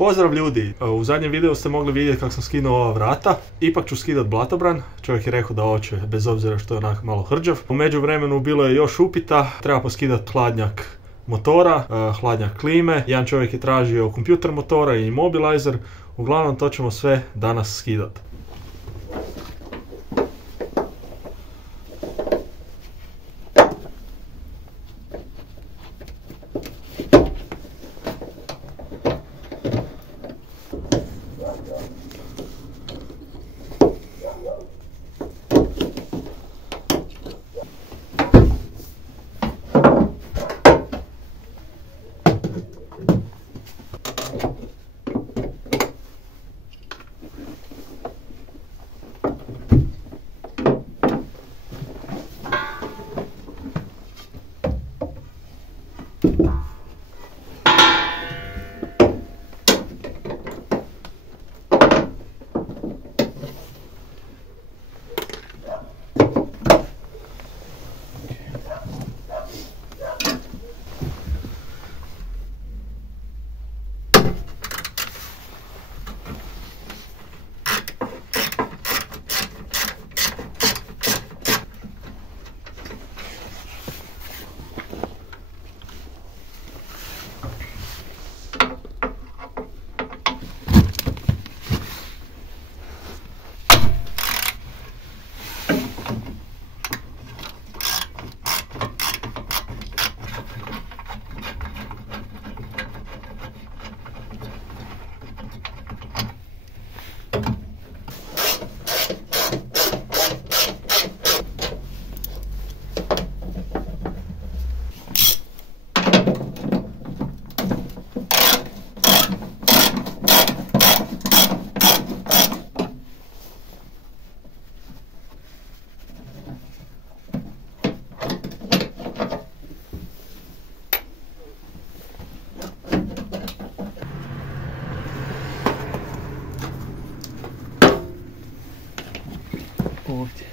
Pozdrav ljudi, u zadnjem videu ste mogli vidjeti kako sam skinuo ova vrata. Ipak ću skidat blatobran, čovjek je rekao da hoće, bez obzira što je onak malo hrđav. U međuvremenu bilo je još upita, treba poskidat hladnjak motora, hladnjak klime. Jedan čovjek je tražio kompjuter motora i immobilizer. Uglavnom to ćemo sve danas skidat. Ovdje.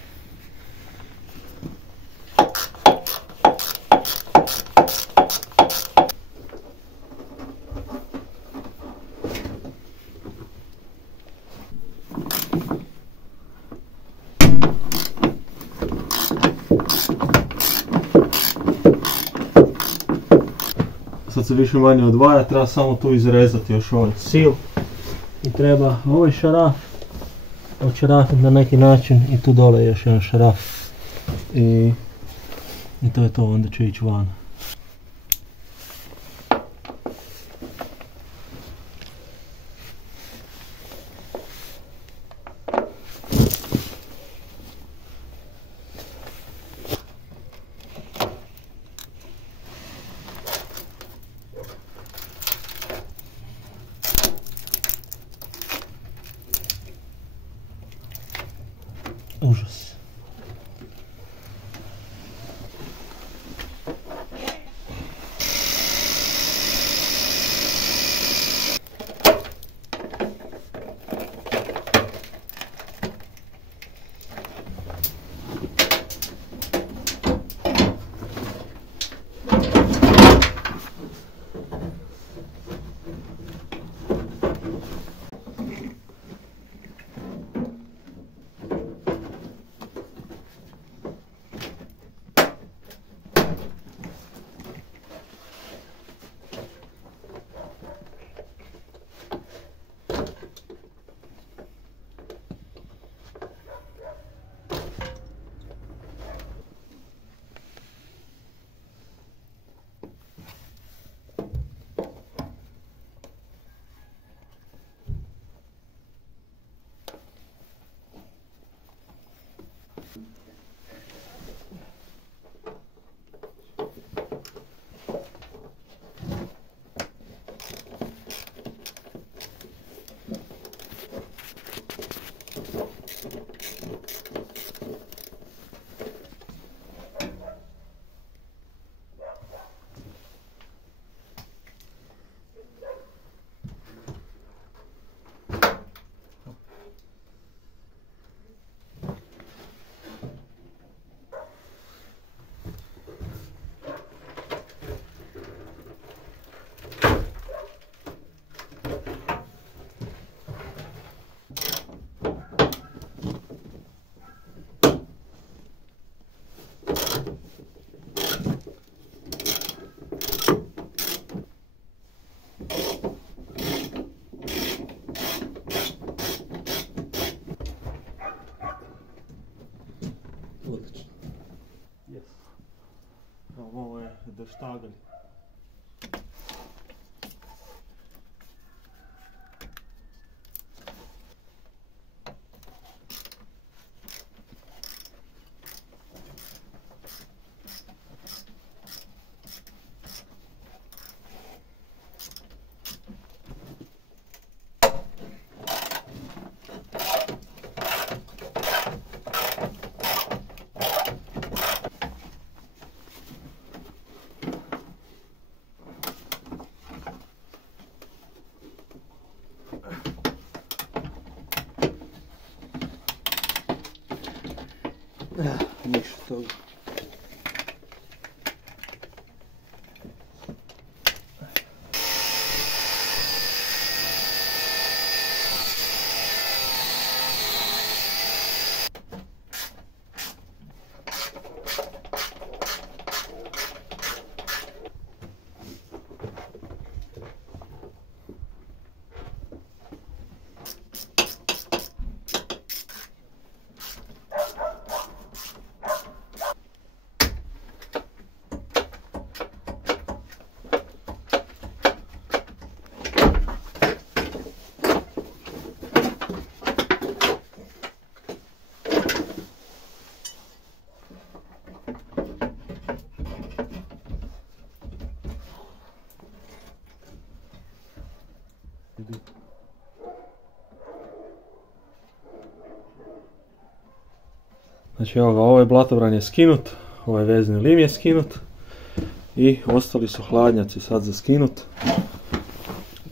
Sad se više manje odvaja, treba samo tu izrezati još ovaj sil. I treba ovaj šaraf odšarafiti na neki način i tu dole još jedan šaraf. I to je to, onda će ići van. Užas. štagalj. Ništa toga. Znači evo ga, ovaj blatobran je skinut, ovaj vezni lim je skinut i ostali su hladnjaci sad za skinut.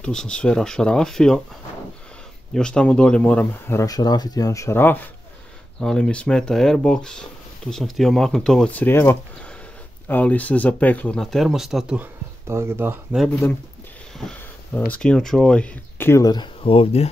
Tu sam sve rašarafio, još tamo dolje moram rašarafiti jedan šaraf, ali mi smeta airbox, tu sam htio maknuti ovo crijevo, ali se zapeklo na termostatu, tako da ne budem. Skinut ću ovaj killer ovdje.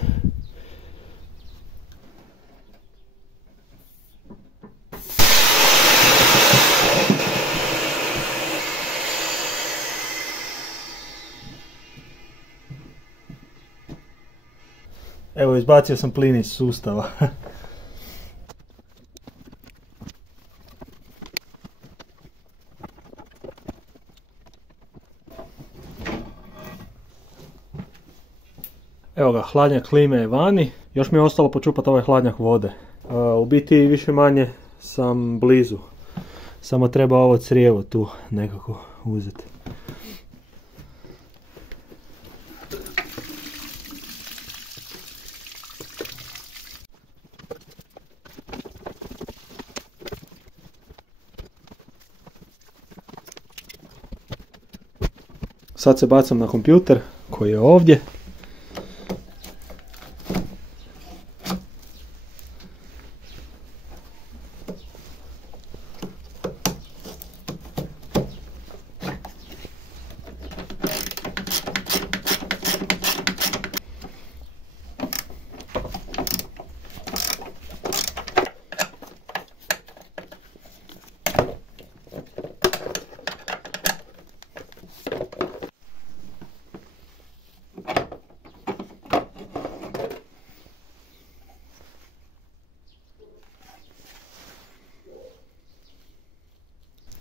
Evo, izbacio sam plin iz sustava. Evo ga, hladnjak klime je vani. Još mi je ostalo počupati ovaj hladnjak vode. U biti više manje sam blizu. Samo treba ovo crijevo tu nekako uzeti. Sad se bacam na kompjuter koji je ovdje.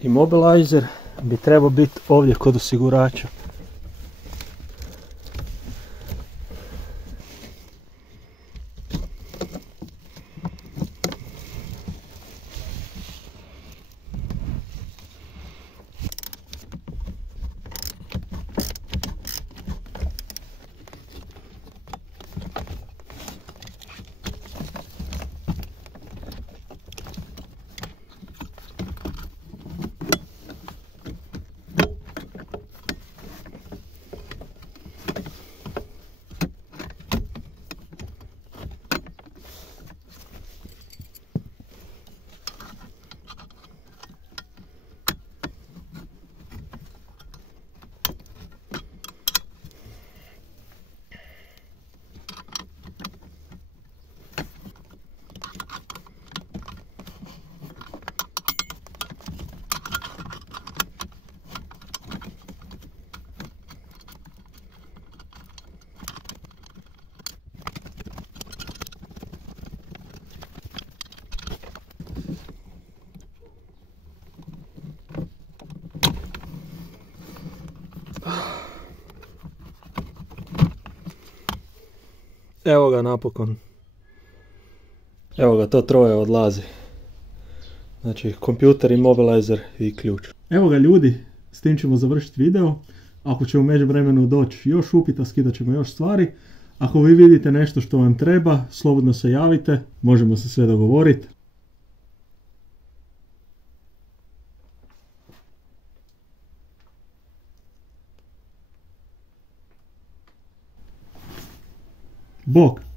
Immobilizer bi trebao biti ovdje kod osigurača. Evo ga napokon. Evo ga, to troje odlazi. Znači, kompjuter, immobilizer i ključ. Evo ga ljudi, s tim ćemo završiti video. Ako će u međuvremenu doći još upita, skidat ćemo još stvari. Ako vi vidite nešto što vam treba, slobodno se javite, možemo se sve dogovoriti. Bok!